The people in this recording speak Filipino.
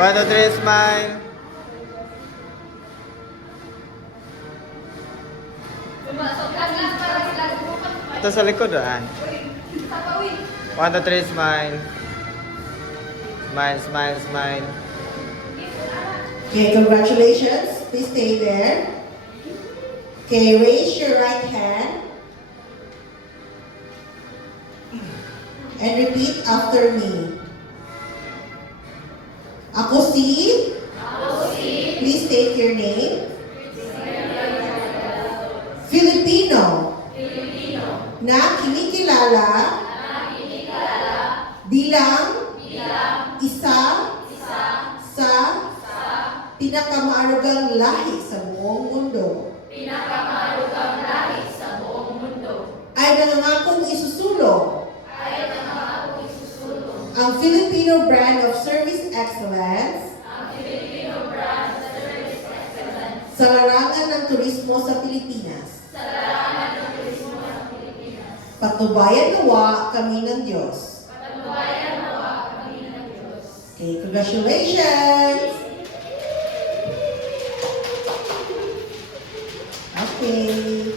1, 2, 3, smile. Ito sa likod, ah. 1, 2, 3, smile. Smile, smile, smile. Okay, congratulations. Please stay there. Okay, raise your right hand. And repeat after me. Ako si. Please state your name. Filipino. Na kinikilala. Bilang. Isa. Sa. Pinakamaarugang lahi sa buong mundo. Ay nangangakong isusulong. Ang Filipino brand of service excellence. Sa larangan ng turismo sa Pilipinas. Patubayan nawa kami ng Diyos. Okay, congratulations! Okay.